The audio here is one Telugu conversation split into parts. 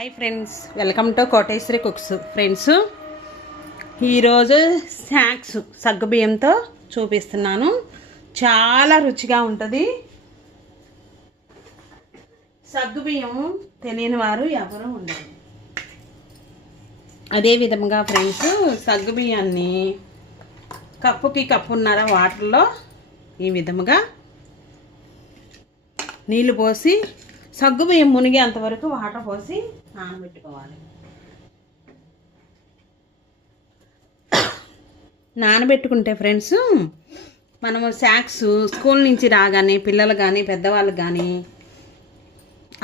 Hi friends, welcome to Koteswari cooks. Friends, ఈరోజు స్నాక్స్ సగ్గుబియ్యంతో చూపిస్తున్నాను. చాలా రుచిగా ఉంటుంది. సగ్గుబియ్యం తెలియని వారు ఎవరు ఉండరు. అదేవిధంగా ఫ్రెండ్స్, సగ్గుబియ్యాన్ని కప్పుకి కప్పున్నర వాటర్లో ఈ విధముగా నీళ్ళు పోసి సగ్గుబియ్యం మునిగేంతవరకు వాటర్ పోసి నానబెట్టుకోవాలి. నానబెట్టుకుంటే ఫ్రెండ్స్, మనము స్నాక్స్ స్కూల్ నుంచి రాగానే పిల్లలు కానీ పెద్దవాళ్ళు కానీ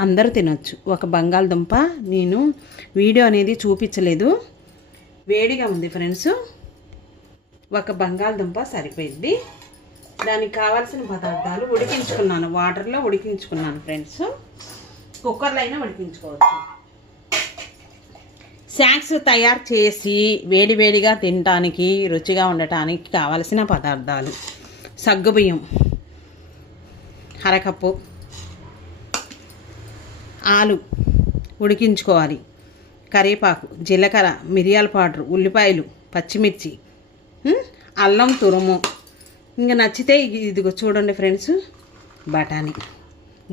అందరూ తినొచ్చు. ఒక బంగాళదుంప నేను వీడియో అనేది చూపించలేదు, వేడిగా ఉంది ఫ్రెండ్స్. ఒక బంగాళదుంప సరిపోయింది. దానికి కావాల్సిన పదార్థాలు ఉడికించుకున్నాను, వాటర్లో ఉడికించుకున్నాను ఫ్రెండ్స్. కుక్కర్లో అయినా ఉడికించుకోవచ్చు. స్నాక్స్ తయారు చేసి వేడివేడిగా తినడానికి రుచిగా ఉండటానికి కావలసిన పదార్థాలు: సగ్గుబియ్యం అరకప్పు, ఆలు ఉడికించుకోవాలి, కరివేపాకు, జీలకర్ర, మిరియాల పౌడర్, ఉల్లిపాయలు, పచ్చిమిర్చి, అల్లం తురుము. ఇంకా నచ్చితే ఇదిగో చూడండి ఫ్రెండ్స్, బఠానీ,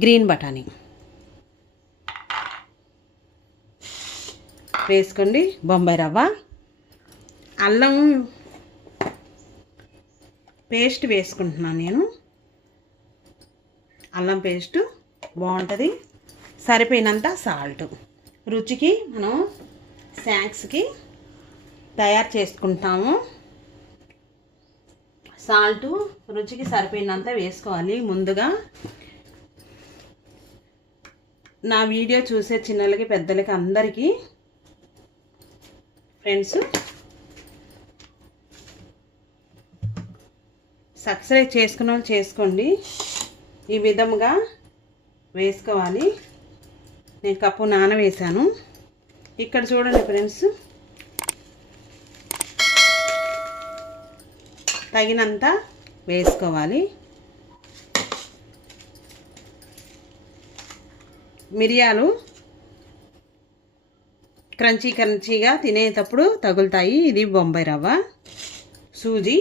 గ్రీన్ బఠానీ వేసుకోండి, బొంబాయి రవ్వ, అల్లం పేస్ట్ వేసుకుంటున్నాను నేను. అల్లం పేస్ట్ బాగుంటుంది. సరిపోయినంత సాల్ట్. రుచికి మనం స్నాక్స్కి తయారు చేసుకుంటాము. సాల్ట్ రుచికి సరిపోయినంత వేసుకోవాలి. ముందుగా నా వీడియో చూసే చిన్నలకి పెద్దలకి అందరికీ ఫ్రెండ్స్, సబ్స్క్రైబ్ చేసుకున్న వాళ్ళు చేసుకోండి. ఈ విధముగా వేసుకోవాలి. నేను కప్పు నానవేసాను. ఇక్కడ చూడండి ఫ్రెండ్స్, తగినంత వేసుకోవాలి. మిరియాలు క్రంచీ క్రంచీగా తినేటప్పుడు తగులుతాయి. ఇది బొంబాయి రవ్వ, సూజీ.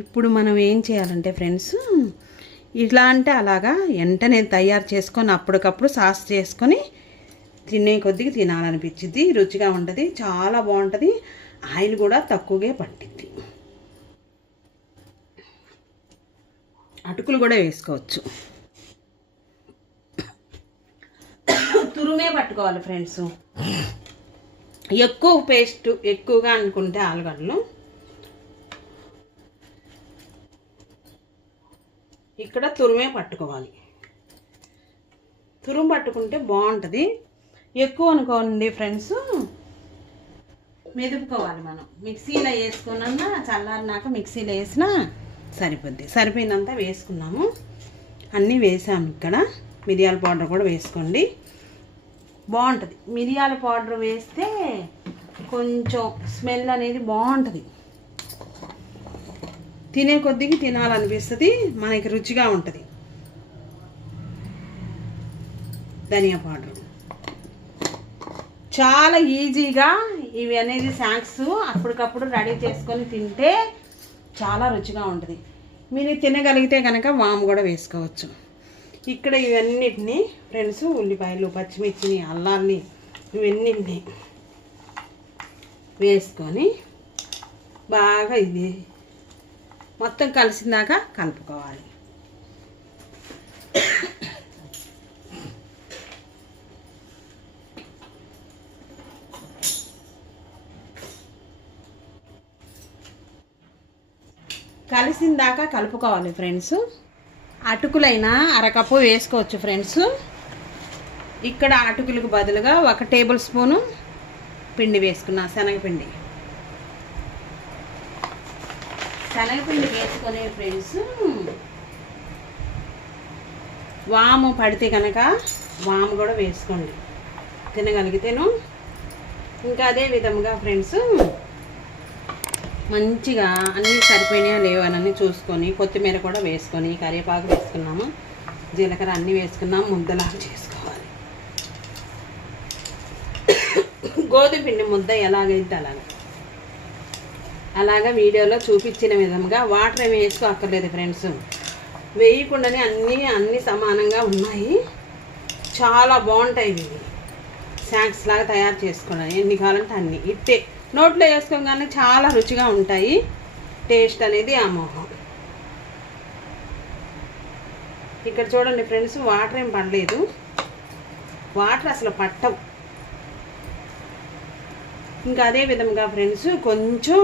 ఇప్పుడు మనం ఏం చేయాలంటే ఫ్రెండ్స్, ఇట్లా అంటే అలాగా వెంటనే తయారు చేసుకొని అప్పటికప్పుడు సాస్ చేసుకొని తినే కొద్దిగా తినాలనిపించింది. రుచిగా ఉంటుంది, చాలా బాగుంటుంది. ఆయిల్ కూడా తక్కువగా పట్టింది. అటుకులు కూడా వేసుకోవచ్చు. తురుమే పట్టుకోవాలి ఫ్రెండ్స్. ఎక్కువ పేస్ట్ ఎక్కువగా అనుకుంటే ఆలుగడ్డలు ఇక్కడ తురుమే పట్టుకోవాలి. తురుము పట్టుకుంటే బాగుంటుంది. ఎక్కువ అనుకోండి ఫ్రెండ్స్, మెదుపుకోవాలి. మనం మిక్సీలో వేసుకున్నా చల్లారినాక మిక్సీలో వేసినా సరిపోద్ది. సరిపోయినంత వేసుకున్నాము. అన్నీ వేసాము. ఇక్కడ మిరియాల పౌడర్ కూడా వేసుకోండి, బాగుంటుంది. మిరియాల పౌడర్ వేస్తే కొంచెం స్మెల్ అనేది బాగుంటుంది. తినే కొద్దిగా తినాలనిపిస్తుంది, మనకి రుచిగా ఉంటుంది. ధనియా పౌడర్ చాలా ఈజీగా ఇవి అనేది స్నాక్స్ అప్పటికప్పుడు రెడీ చేసుకొని తింటే చాలా రుచిగా ఉంటుంది. మీరు తినగలిగితే కనుక వాము కూడా వేసుకోవచ్చు. ఇక్కడ ఇవన్నిటిని ఫ్రెండ్స్, ఉల్లిపాయలు, పచ్చిమిర్చిని, అల్లాన్ని ఇవన్నిటిని వేసుకొని బాగా ఇది మొత్తం కలిసిందాక కలుపుకోవాలి. కలిసిందాక కలుపుకోవాలి ఫ్రెండ్స్. అటుకులైనా అరకప్పు వేసుకోవచ్చు ఫ్రెండ్స్. ఇక్కడ అటుకులకు బదులుగా 1 టేబుల్ స్పూను పిండి వేసుకున్నా, శనగపిండి. శనగపిండి వేసుకొని ఫ్రెండ్స్, వాము పడితే కనుక వాము కూడా వేసుకోండి తినగలిగితేను. ఇంకా అదే విధముగా ఫ్రెండ్స్, మంచిగా అన్నీ సరిపోయినాయా లేవనని చూసుకొని కొత్తిమీర కూడా వేసుకొని, కరివేపాకు వేసుకున్నాము, జీలకర్ర అన్నీ వేసుకున్నాము, ముద్దలా చేసుకోవాలి. గోధుమ పిండి ముద్ద ఎలాగైతే అలాగా వీడియోలో చూపించిన విధంగా వాటర్ ఏమి వేసుకో అక్కర్లేదు ఫ్రెండ్స్. వేయకుండానే అన్నీ సమానంగా ఉన్నాయి. చాలా బాగుంటాయి ఇవి. స్నాక్స్ లాగా తయారు చేసుకోవడం ఎన్ని కావాలంటే అన్నీ ఇట్టే నోట్లో వేసుకోగానే చాలా రుచిగా ఉంటాయి. టేస్ట్ అనేది అమోఘం. ఇక్కడ చూడండి ఫ్రెండ్స్, వాటర్ ఏం పడలేదు. వాటర్ అసలు పట్టవు. ఇంకా అదే విధంగా ఫ్రెండ్స్ కొంచెం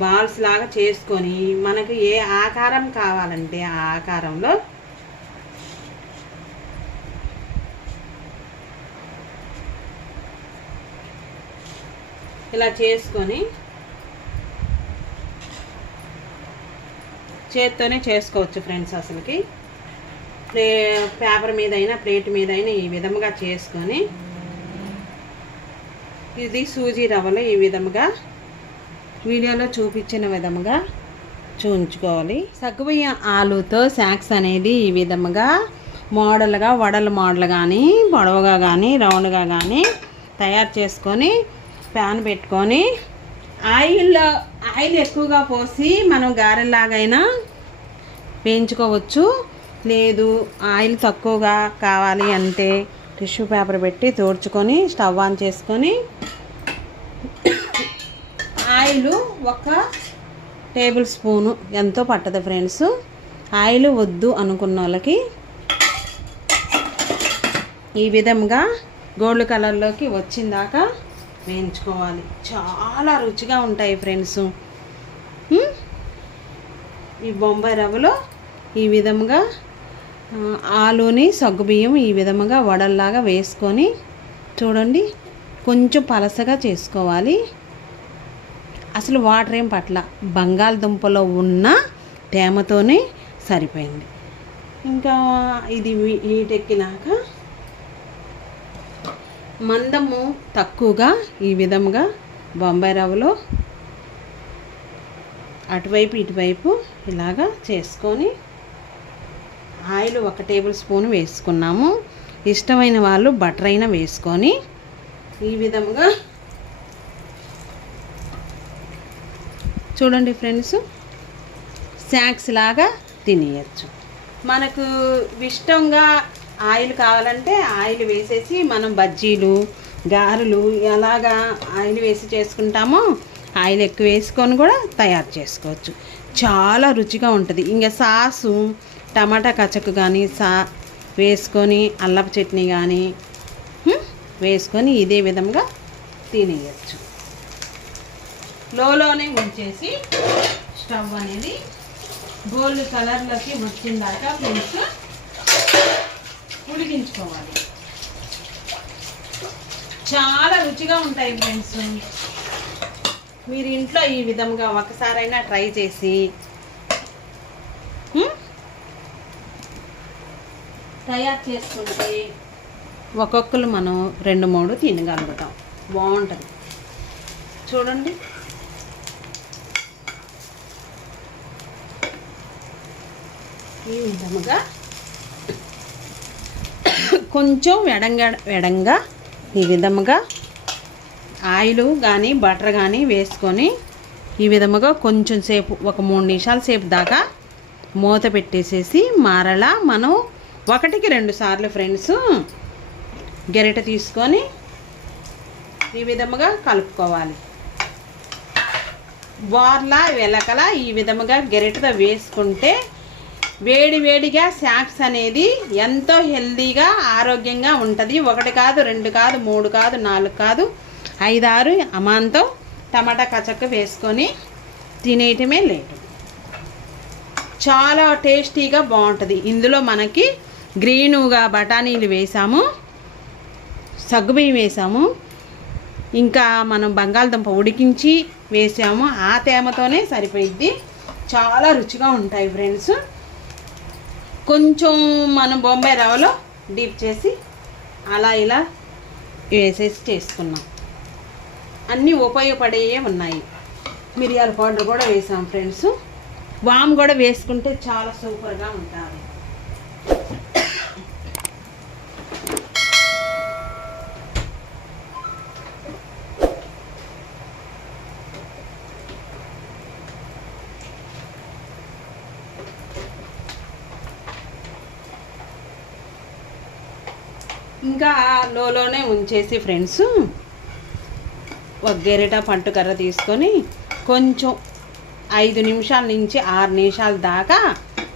బాల్స్ లాగా చేసుకొని మనకు ఏ ఆకారం కావాలంటే ఆ ఆకారంలో ఇలా చేసుకొని చేత్తోనే చేసుకోవచ్చు ఫ్రెండ్స్. అసలుకి పేపర్ మీద అయినా ప్లేట్ మీద అయినా ఈ విధముగా చేసుకొని ఇది సూజీ రవ్వలో ఈ విధముగా వీడియోలో చూపించిన విధముగా చూయించుకోవాలి. సగ్గుబియ్యం ఆలుతో స్నాక్స్ అనేది ఈ విధముగా మోడల్గా వడల మోడల్ కానీ పొడవుగా కానీ రౌండ్గా కానీ తయారు చేసుకొని ప్యాన్ పెట్టుకొని ఆయిల్ ఎక్కువగా పోసి మనం గారెలాగైనా వేయించుకోవచ్చు. లేదు ఆయిల్ తక్కువగా కావాలి అంటే టిష్యూ పేపర్ పెట్టి తోడ్చుకొని స్టవ్ ఆన్ చేసుకొని ఆయిల్ 1 టేబుల్ స్పూను ఎంతో పట్టదు ఫ్రెండ్స్. ఆయిల్ వద్దు అనుకున్న వాళ్ళకి ఈ విధంగా గోల్డ్ కలర్లోకి వచ్చిందాకా వేయించుకోవాలి. చాలా రుచిగా ఉంటాయి ఫ్రెండ్స్. ఈ బొంబాయి రవ్వలో ఈ విధంగా ఆలుని సగ్గుబియ్యం ఈ విధంగా వడల్లాగా వేసుకొని చూడండి కొంచెం పలసగా చేసుకోవాలి. అసలు వాటర్ ఏం పట్ల బంగాళదుంపలో ఉన్న తేమతోనే సరిపోయింది. ఇంకా ఇది హీటెక్కినాక మందము తక్కువగా ఈ విధంగా బొంబాయి రవ్వలో అటువైపు ఇటువైపు ఇలాగా చేసుకొని ఆయిల్ 1 టేబుల్ స్పూన్ వేసుకున్నాము. ఇష్టమైన వాళ్ళు బటర్ అయినా వేసుకొని ఈ విధంగా చూడండి ఫ్రెండ్స్ స్నాక్స్ లాగా తినేయచ్చు. మనకు ఇష్టంగా ఆయిల్ కావాలంటే ఆయిల్ వేసేసి మనం బజ్జీలు గారెలు ఎలాగా ఆయిల్ వేసి చేసుకుంటామో ఆయిల్ ఎక్కువ వేసుకొని కూడా తయారు చేసుకోవచ్చు. చాలా రుచిగా ఉంటుంది. ఇంకా సాసు టమాటా కచకు కానీ వేసుకొని అల్లపు చట్నీ కానీ వేసుకొని ఇదే విధంగా తినేయచ్చు. లోనే ఉంచేసి స్టవ్ అనేది గోల్డ్ కలర్లోకి వచ్చిందాక ఫ్రెండ్స్ ఉడికించుకోవాలి. చాలా రుచిగా ఉంటాయి ఫ్రెండ్స్. మీరు ఇంట్లో ఈ విధంగా ఒకసారైనా ట్రై చేసి తయారు చేసుకుంటే ఒక్కొక్కరు మనం 2-3 తినగలుగుతాం. బాగుంటుంది చూడండి. ఈ విధముగా కొంచెం వెడంగా ఈ విధముగా ఆయిల్ కానీ బటర్ కానీ వేసుకొని ఈ విధముగా కొంచెం సేపు 1-3 నిమిషాల సేపు దాకా మూత పెట్టేసేసి మరలా మనం 1-2 సార్లు ఫ్రెండ్స్ గరిటె తీసుకొని ఈ విధముగా కలుపుకోవాలి. బోర్లా వెలకలా ఈ విధముగా గరిటెతో వేసుకుంటే వేడిగా స్నాక్స్ అనేది ఎంతో హెల్తీగా ఆరోగ్యంగా ఉంటుంది. 1 కాదు 2 కాదు 3 కాదు 4 కాదు 5-6 అమాంతం టమాటా కచక్క వేసుకొని తినేయటమే లేటు. చాలా టేస్టీగా బాగుంటుంది. ఇందులో మనకి గ్రీనుగా బఠానీలు వేసాము, సగ్గుబియ్యం వేసాము, ఇంకా మనం బంగాళదుంప ఉడికించి వేసాము. ఆ తేమతోనే సరిపోయిద్ది. చాలా రుచిగా ఉంటాయి ఫ్రెండ్స్. కొంచెం మనం బొంబాయి రవ్వలో డీప్ చేసి అలా ఇలా వేసేసి చేసుకున్నాం. అన్నీ ఉపయోగపడేవే ఉన్నాయి. మిరియాల పౌడర్ కూడా వేసాం ఫ్రెండ్స్. వామ్ కూడా వేసుకుంటే చాలా సూపర్గా ఉంటుంది. ఇంకా లోలోనే ఉంచేసి ఫ్రెండ్స్ ఒక గెరిట పంటుకర్ర తీసుకొని కొంచెం 5 నిమిషాల నుంచి 6 నిమిషాల దాకా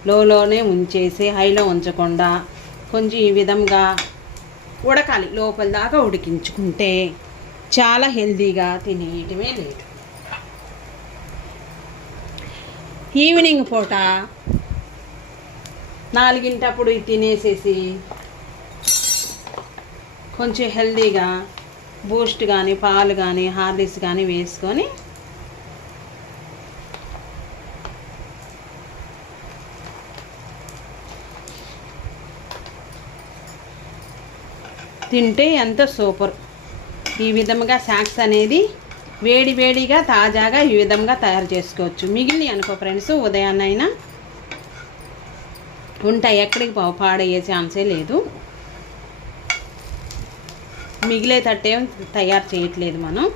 లోలోనే ఉంచేసి హైలో ఉంచకుండా కొంచెం ఈ విధంగా ఉడకాలి, లోపల దాకా ఉడికించుకుంటే చాలా హెల్తీగా తినేయటమే లేదు. ఈవినింగ్ పూట 4 తినేసేసి కొంచెం హెల్తీగా బూస్ట్ కానీ పాలు కానీ హార్లిక్స్ కానీ వేసుకొని తింటే ఎంత సూపర్. ఈ విధంగా స్నాక్స్ అనేది వేడిగా తాజాగా ఈ విధంగా తయారు చేసుకోవచ్చు. మిగిలిన అనుకో ఫ్రెండ్స్ ఉదయాన్నైనా ఉంటాయి, ఎక్కడికి పాడయ్యే ఛాన్సే లేదు. మిగిలేటట్టేం తయారు చేయట్లేదు మనం.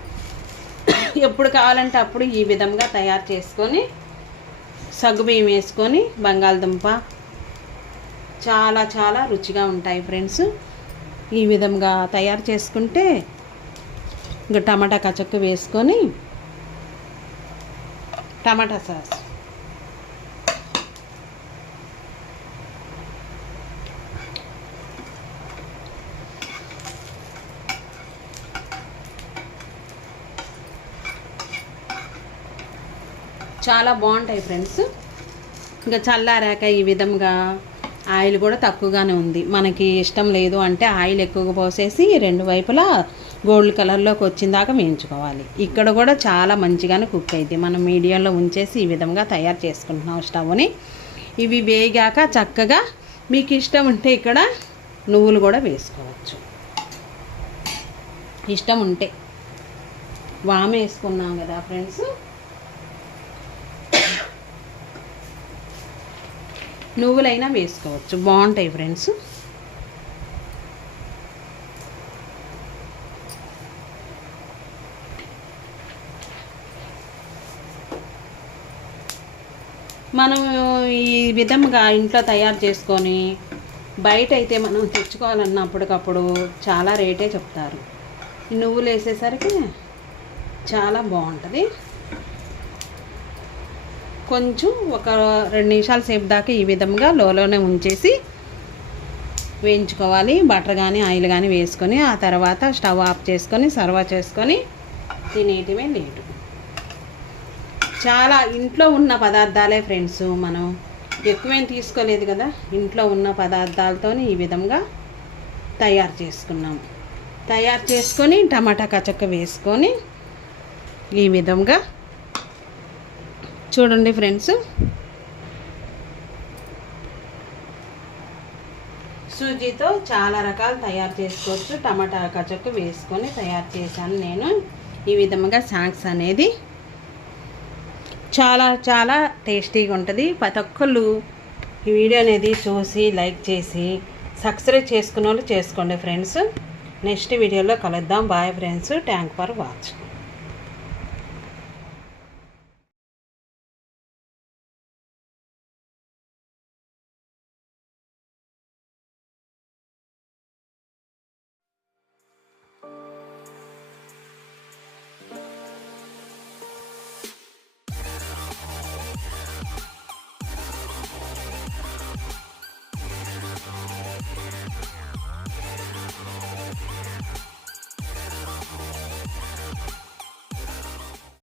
ఎప్పుడు కావాలంటే అప్పుడు ఈ విధంగా తయారు చేసుకొని సగ్గుబియ్యం వేసుకొని బంగాళదుంప చాలా చాలా రుచిగా ఉంటాయి ఫ్రెండ్స్. ఈ విధంగా తయారు చేసుకుంటే ఇంకా టమాటా కచక్కు వేసుకొని టమాటా సాస్ చాలా బాగుంటాయి ఫ్రెండ్స్. ఇంకా చల్లారాక ఈ విధంగా ఆయిల్ కూడా తక్కువగానే ఉంది, మనకి ఇష్టం లేదు అంటే ఆయిల్ ఎక్కువగా పోసేసి 2 వైపులా గోల్డ్ కలర్లోకి వచ్చిన దాకా వేయించుకోవాలి. ఇక్కడ కూడా చాలా మంచిగానే కుక్ అయితే మనం మీడియంలో ఉంచేసి ఈ విధంగా తయారు చేసుకుంటున్నాం స్టవ్ని. ఇవి వేగాక చక్కగా మీకు ఇష్టం ఉంటే ఇక్కడ నువ్వులు కూడా వేసుకోవచ్చు, ఇష్టం ఉంటే. వామ వేసుకున్నాం కదా ఫ్రెండ్స్, నువ్వులైనా వేసుకోవచ్చు, బాగుంటాయి ఫ్రెండ్స్. మనం ఈ విధంగా ఇంట్లో తయారు చేసుకొని బయట అయితే మనం తెచ్చుకోవాలన్నప్పటికప్పుడు చాలా రేటే చెప్తారు. నువ్వులు వేసేసరికి చాలా బాగుంటుంది. కొంచెం ఒక 2 నిమిషాల సేపు దాకా ఈ విధంగా లోలోనే ఉంచేసి వేయించుకోవాలి. బటర్ కానీ ఆయిల్ కానీ వేసుకొని ఆ తర్వాత స్టవ్ ఆఫ్ చేసుకొని సర్వ్ చేసుకొని తినేయటమే లేదు. చాలా ఇంట్లో ఉన్న పదార్థాలే ఫ్రెండ్స్, మనం ఎక్కువేం తీసుకోలేదు కదా, ఇంట్లో ఉన్న పదార్థాలతో ఈ విధంగా తయారు చేసుకున్నాం. తయారు చేసుకొని టమాటా కచక్క వేసుకొని ఈ విధంగా చూడండి ఫ్రెండ్స్. సూజీతో చాలా రకాలు తయారు చేసుకోవచ్చు. టమాటా కచక్కు వేసుకొని తయారు చేశాను నేను. ఈ విధంగా స్నాక్స్ అనేది చాలా చాలా టేస్టీగా ఉంటుంది. ప్రతి ఒక్కళ్ళు ఈ వీడియో అనేది చూసి లైక్ చేసి సబ్స్క్రైబ్ చేసుకున్న వాళ్ళు చేసుకోండి ఫ్రెండ్స్. నెక్స్ట్ వీడియోలో కలుద్దాం. Bye friends, thank for watching.